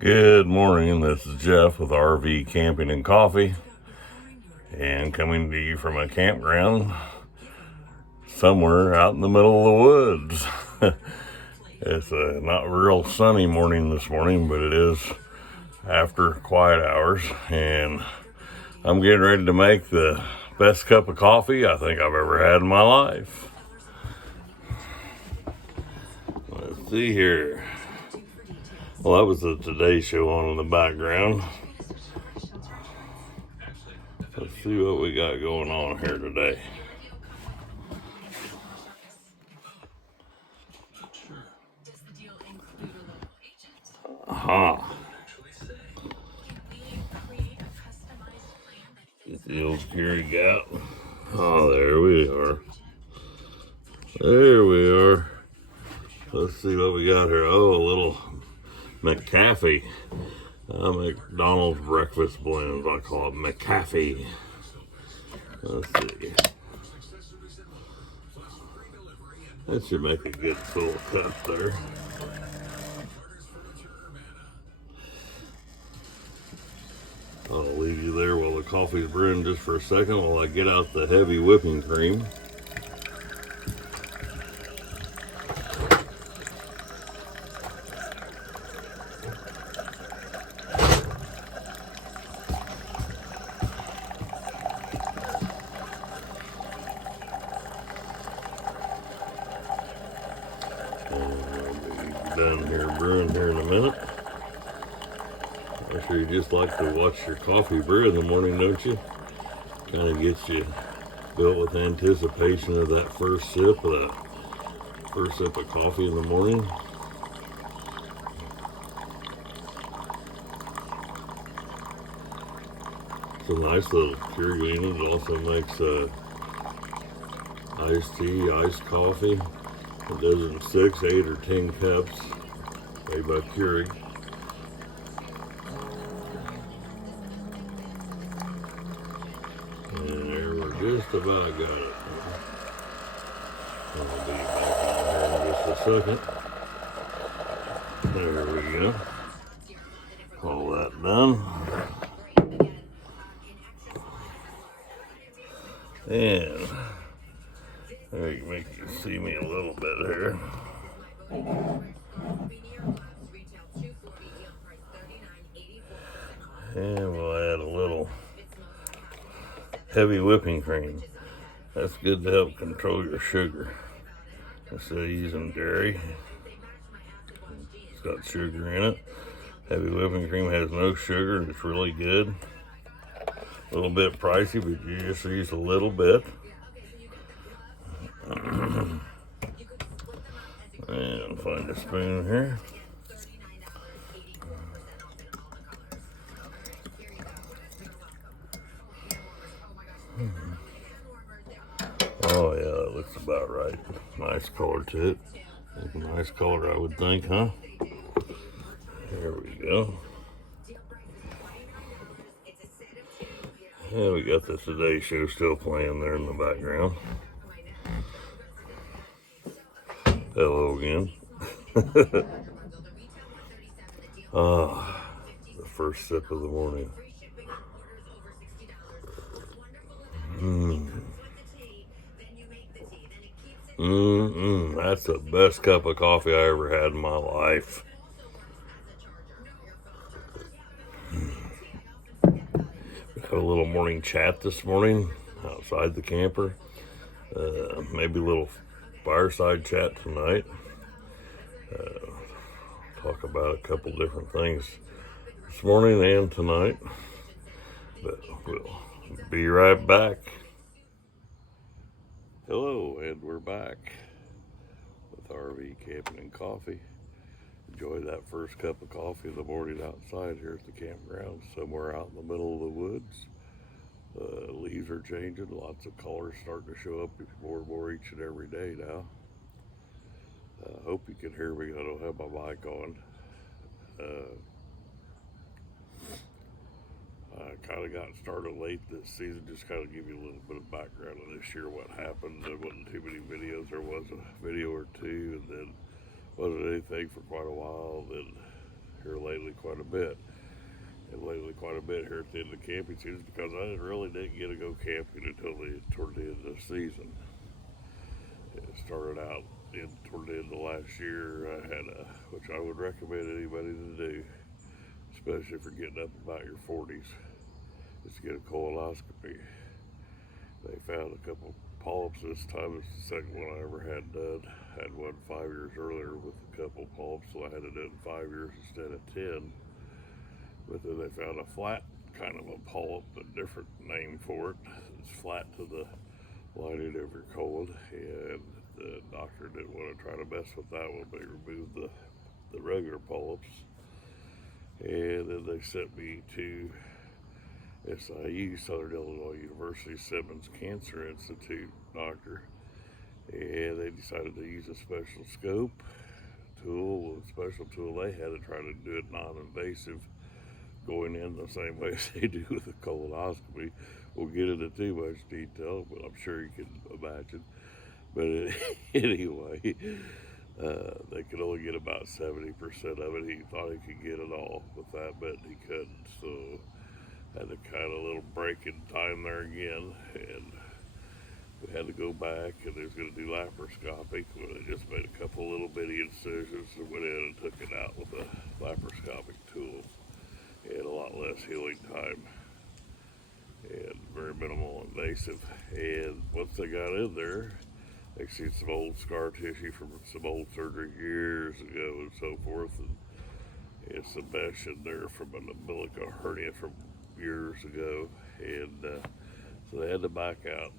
Good morning, this is Jeff with RV Camping and Coffee, and coming to you from a campground somewhere out in the middle of the woods. It's a not real sunny morning this morning, but it is after quiet hours, and I'm getting ready to make the best cup of coffee I think I've ever had in my life. Let's see here. Well, that was the Today Show on in the background. Let's see what we got going on here today. Aha. Get the old Keurig out. Oh, there we are. There we are. Let's see what we got here. Oh, a little McCafe. McDonald's breakfast blends. I call it McCafe. Let's see. That should make a good full cup there. I'll leave you there while the coffee's brewing just for a second while I get out the heavy whipping cream. Done here brewing here in a minute. I'm sure you just like to watch your coffee brew in the morning, don't you? Kind of gets you built with anticipation of that first sip of coffee in the morning. It's a nice little Keurig unit. It also makes iced tea, iced coffee. It does it in 6, 8, or 10 cups, made by Keurig. And there, we're just about got it. I'll be back in here in just a second. There we go. All that done. And there, you make you see me a little bit here. And we'll add a little heavy whipping cream. That's good to help control your sugar. Instead of using dairy, it's got sugar in it. Heavy whipping cream has no sugar and it's really good. A little bit pricey, but you just use a little bit. And find a spoon here. Oh yeah, that looks about right. Nice color to it. Like a nice color, I would think, huh? There we go. Yeah, we got the Today Show still playing there in the background. Hello again. The first sip of the morning. That's the best cup of coffee I ever had in my life. We had a little morning chat this morning outside the camper. Maybe a little fireside chat tonight. Talk about a couple different things this morning and tonight. But we'll be right back. Hello, and we're back with RV Camping and Coffee. Enjoy that first cup of coffee in the morning outside here at the campground, somewhere out in the middle of the woods. Leaves are changing, lots of colors starting to show up more and more each and every day now. Hope you can hear me. I don't have my mic on. I kind of got started late this season. Just kind of give you a little bit of background of this year, what happened. There wasn't too many videos. There was a video or two, and then wasn't anything for quite a while. Then here lately quite a bit. And lately quite a bit here at the end of the camping season because I really didn't get to go camping until toward the end of the season. It started out toward the end of last year. I had which I would recommend anybody to do, especially if you're getting up about your 40s, is to get a colonoscopy. They found a couple polyps this time. It's the second one I ever had done. I had one 5 years earlier with a couple polyps, so I had to do it in 5 years instead of 10. But then they found a flat kind of a polyp, a different name for it. It's flat to the lining of your colon, and the doctor didn't want to try to mess with that one, but he removed the regular polyps. And then they sent me to SIU, Southern Illinois University Simmons Cancer Institute doctor, and they decided to use a special scope tool, a special tool they had to try to do it non-invasive, going in the same way as they do with a colonoscopy. We'll get into too much detail, but I'm sure you can imagine. But anyway, they could only get about 70% of it. He thought he could get it all with that, but he couldn't. So had to kind of a little break in time there again, and we had to go back, and they was going to do laparoscopic. Well, they just made a couple little bitty incisions and went in and took it out with a laparoscopic tool. And a lot less healing time and very minimal invasive. And once they got in there, they seen some old scar tissue from some old surgery years ago and so forth, and some mesh in there from an umbilical hernia from years ago. And so they had to back out.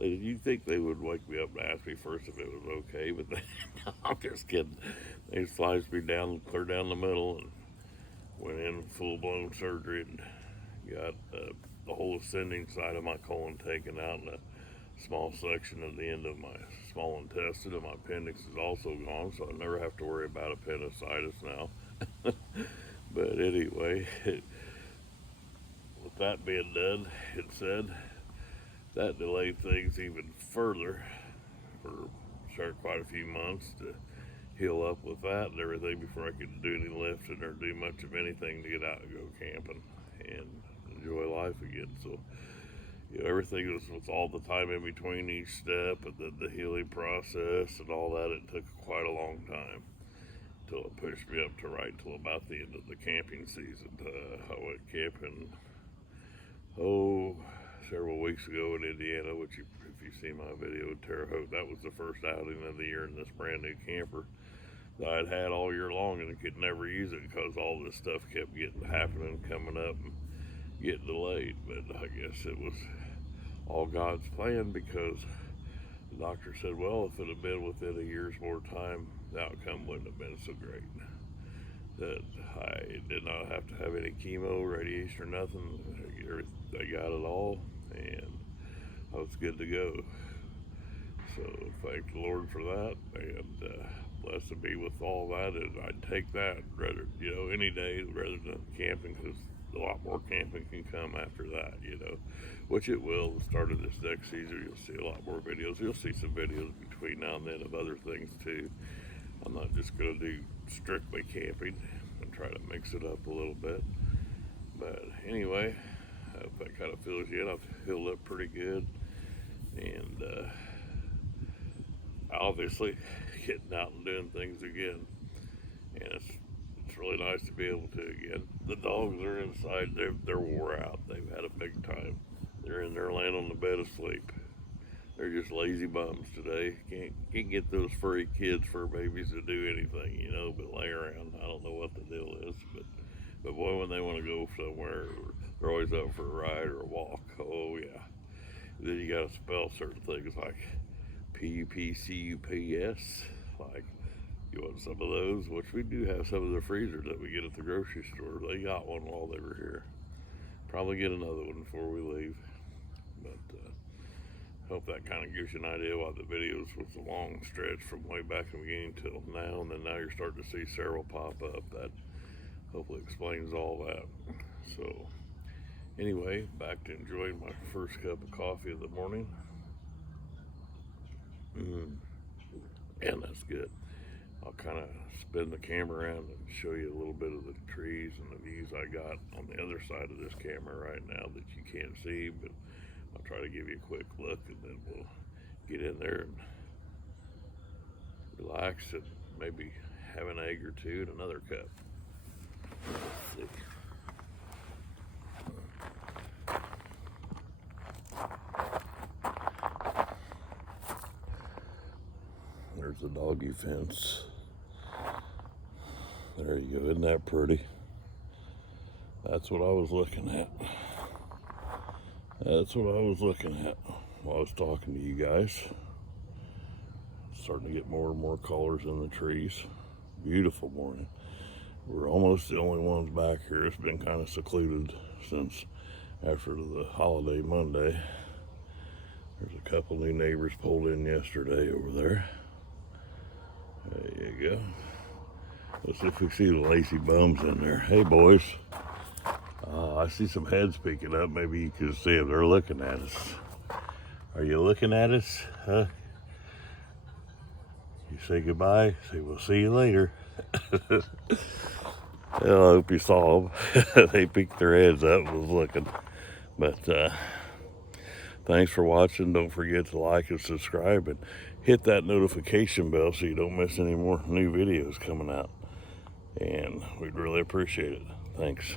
You'd think they would wake me up and ask me first if it was okay, but no, I'm just kidding. They sliced me down, clear down the middle, and went in full-blown surgery and got the whole ascending side of my colon taken out, and a small section at the end of my small intestine, and my appendix is also gone, so I never have to worry about appendicitis now. But anyway, with that being done and said, that delayed things even further for quite a few months to heal up with that and everything before I could do any lifting or do much of anything to get out and go camping and enjoy life again. So, you know, everything was with all the time in between each step, and then the healing process and all that. It took quite a long time till it pushed me up to right till about the end of the camping season. I went camping several weeks ago in Indiana, which if you see my video with Terre Haute, that was the first outing of the year in this brand new camper that I'd had all year long, and I could never use it because all this stuff kept happening, coming up and getting delayed. But I guess it was all God's plan, because the doctor said, well, if it had been within a year's more time, the outcome wouldn't have been so great. That I did not have to have any chemo, radiation, or nothing. I got it all, and I was good to go. So thank the Lord for that, and blessed be with all that. And I'd take that rather, any day rather than camping, because a lot more camping can come after that, which it will. The start of this next season, you'll see a lot more videos. You'll see some videos between now and then of other things too. I'm not just going to do strictly camping and try to mix it up a little bit. But anyway, I hope that kind of fills you in. I've healed up pretty good, and obviously getting out and doing things again. And it's really nice to be able to again. The dogs are inside. They're wore out. They've had a big time. They're in there laying on the bed asleep. They're just lazy bums today. Can't get those furry fur babies to do anything, but lay around. I don't know what the deal is, but boy, when they want to go somewhere, they're always up for a ride or a walk. Oh yeah. And then you got to spell certain things like PUPCUPS, like you want some of those, which we do have some of the freezers that we get at the grocery store. They got one while they were here. Probably get another one before we leave. But hope that kind of gives you an idea why the videos was a long stretch from way back in the beginning till now, and then now you're starting to see several pop up. That hopefully explains all that. So anyway, back to enjoying my first cup of coffee of the morning. And that's good. I'll kind of spin the camera around and show you a little bit of the trees and the views I got on the other side of this camera right now that you can't see, but I'll try to give you a quick look, and then we'll get in there and relax and maybe have an egg or two and another cup. Let's see. There's the doggy fence. There you go. Isn't that pretty? That's what I was looking at. That's what I was looking at while I was talking to you guys. Starting to get more and more colors in the trees. Beautiful morning. We're almost the only ones back here. It's been kind of secluded since after the holiday Monday. There's a couple new neighbors pulled in yesterday over there. There you go. Let's see if we see the lacy bums in there. Hey, boys. I see some heads peeking up. Maybe you can see them. They're looking at us. Are you looking at us? Huh? You say goodbye. Say we'll see you later. Well, I hope you saw them. They peeked their heads up and was looking. But thanks for watching. Don't forget to like and subscribe and hit that notification bell so you don't miss any more new videos coming out. And we'd really appreciate it. Thanks.